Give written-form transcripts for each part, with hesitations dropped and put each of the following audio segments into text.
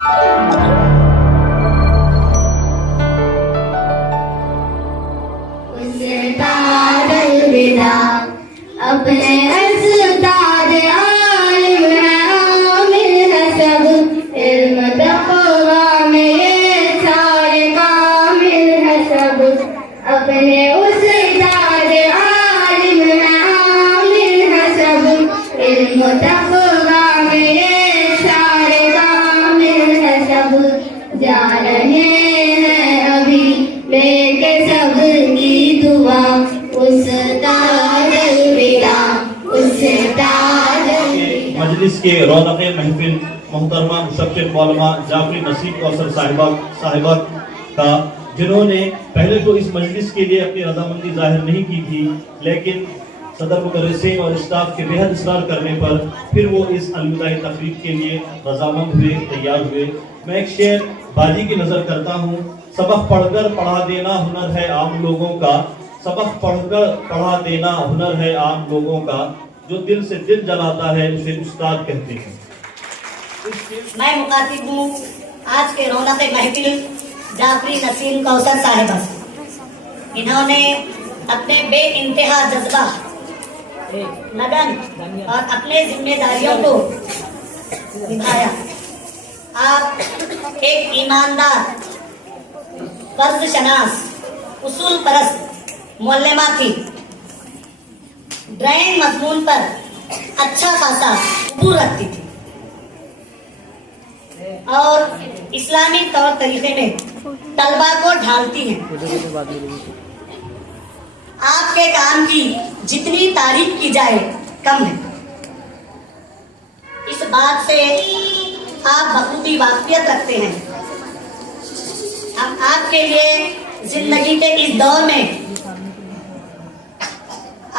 अपने अस्ताद आलिम आमिल सब इल्म तक़वा में ये सारे कामिल है सब। अपने उस्ताद आलिम आमिल है सब इल्म तक़वा में ये सारे कामिल है सब। जा रहे हैं अभी लेके सबकी दुआ मजलिस के रौनक़े महफिल मोहतरमा मुशफ़्फ़िक़ मौलाना जाफरी नसीम कौसर साहिबा का, जिन्होंने पहले तो इस मजलिस के लिए अपनी रजामंदी जाहिर नहीं की थी, लेकिन सदर मुदर्रिसीन और स्टाफ के बेहद इसरार करने पर फिर वो इस अलविदाई तकरीब के लिए रजामंद हुए, तैयार हुए। मैं एक शेर बाजी की नज़र करता हूँ। सबक पढ़कर पढ़ा देना हुनर है आम लोगों का, सबक पढ़कर पढ़ा देना हुनर है आम लोगों का, जो दिल से दिल जलाता है उसे उस्ताद कहते हैं। मैं मुखातिब हूँ आज के रौनक़े महफिल जाफरी नसीम कौसर साहिबा से। इन्होंने अपने बेइंतहा जज्बा, लगन और अपने जिम्मेदारियों को निभाया। आप एक ईमानदार, फर्ज शनास, उसूल परस्त मुअल्लिमा थी। ड्राइंग मजमून पर अच्छा खासा अबूर रखती थी और इस्लामिक तौर तरीके में तलबा को ढालती हैं। आपके काम की जितनी तारीफ की जाए कम है। इस बात से आप बखूबी वाकियत रखते हैं। अब आपके लिए जिंदगी के इस दौर में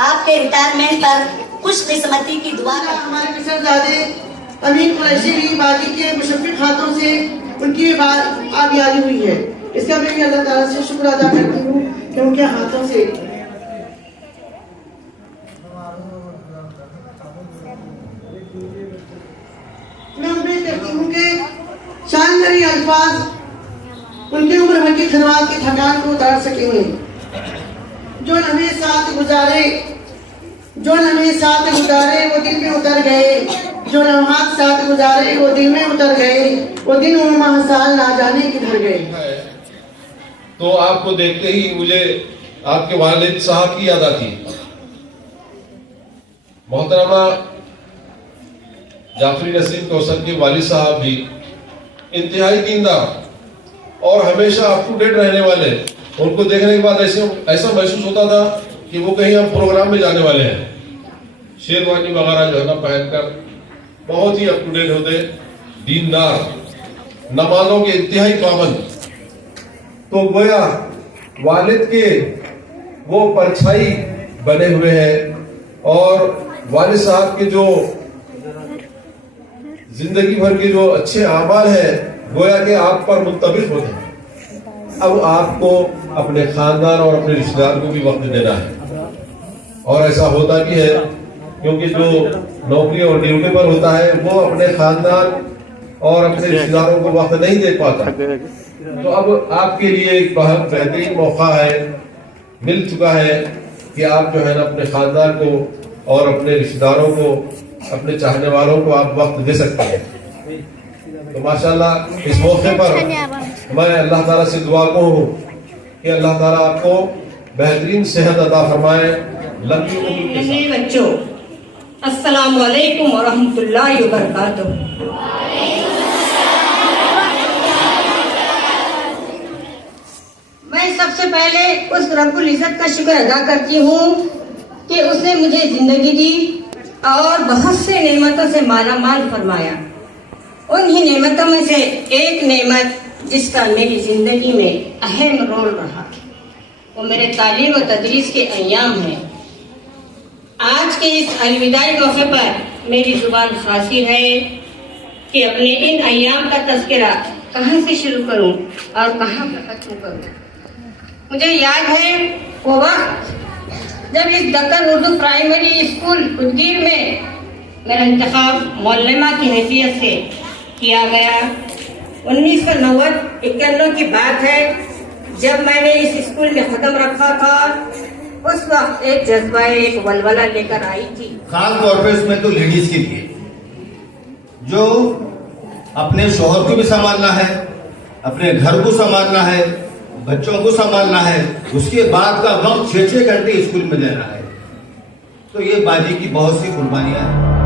आपके रिटायरमेंट पर खुशकिस्मती की दुआ करते हैं। हमारे मिसरजादे अमीन कुरैशी की बाजी के मुशफ़्फ़िक़ हाथों से उनकी आबियारी हुई है। इसका मैं भी अल्लाह ताला से शुक्र अदा करती हूँ कि उनके हाथों से मैं उम्मीद करती हूँ कि शानदारी अल्फाज उनकी उम्र भर की खिदमत की थकान को उतार सकेंगे। जो हमें साथ गुजारे वो दिल में उतर गए, जो लम्हात साथ गुजारे वो दिल में उतर गए, वो दिन उन महसाल ना जाने किधर गए। तो आपको देखते ही मुझे आपके वालिद साहब की याद आती है। मोहतरमा जाफरी नसीम कौसर के वालिद साहब भी इंतहाई दीनदार और हमेशा अप टू डेट रहने वाले। उनको देखने के बाद ऐसा महसूस होता था कि वो कहीं हम प्रोग्राम में जाने वाले हैं। शेरवानी वगैरह जो है ना पहनकर बहुत ही अप टू डेट होते, दीनदार, नमाजों के इंतहाई पाबंद। तो गोया वालिद के वो परछाई बने हुए हैं और वालिद साहब के जो जिंदगी भर के जो अच्छे आमाल है गोया के आप पर मुंतबिक होते हैं। अब आपको अपने खानदान और अपने रिश्तेदार को भी वक्त देना है और ऐसा होता भी है क्योंकि जो नौकरी और ड्यूटी पर होता है वो अपने खानदान और अपने रिश्तेदारों को वक्त नहीं दे पाता। तो अब आपके लिए एक बहुत बेहतरीन मौका है, मिल चुका है कि आप जो है ना अपने खानदान को और अपने रिश्तेदारों को, अपने चाहने वालों को आप वक्त दे सकते हैं। तो माशाल्लाह इस मौके पर मैं अल्लाह ताला से दुआ को हूँ कि अल्लाह ताला आपको बेहतरीन सेहत अता फरमाए, लंबी उम्र के साथ। बच्चों, अस्सलाम वालेकुम व रहमतुल्लाहि व बरकातुहू। मैं सबसे पहले उस रब्बुल इज़्ज़त का शुक्र अदा करती हूँ कि उसने मुझे जिंदगी दी और बहुत से नेमतों से माला माल फरमाया। उन्हीं नेमतों में से एक नेमत जिसका मेरी जिंदगी में अहम रोल रहा वो मेरे तालीम और तदरीस के अय्याम है। आज के इस अलविदाई मौके पर मेरी जुबान खासी है कि अपने इन अय्याम का तज़किरा कहाँ से शुरू करूँ और कहाँ पर खत्म करूँ। मुझे याद है वो वक्त जब इस दक्कन उर्दू प्राइमरी स्कूल उदगीर में मेरा इंतखाब मौलमा की हैसियत से किया गया 1991 की बात है, जब मैंने इस स्कूल में कदम रखा था। उस वक्त एक जज्बा, एक वलवला लेकर आई थी, खास तौर पे इसमें तो लेडीज के लिए, जो अपने शोहर को भी संभालना है, अपने घर को संभालना है, बच्चों को संभालना है, उसके बाद का वक्त 6-6 घंटे स्कूल में देना है। तो ये बाजी की बहुत सी कुर्बानियां हैं।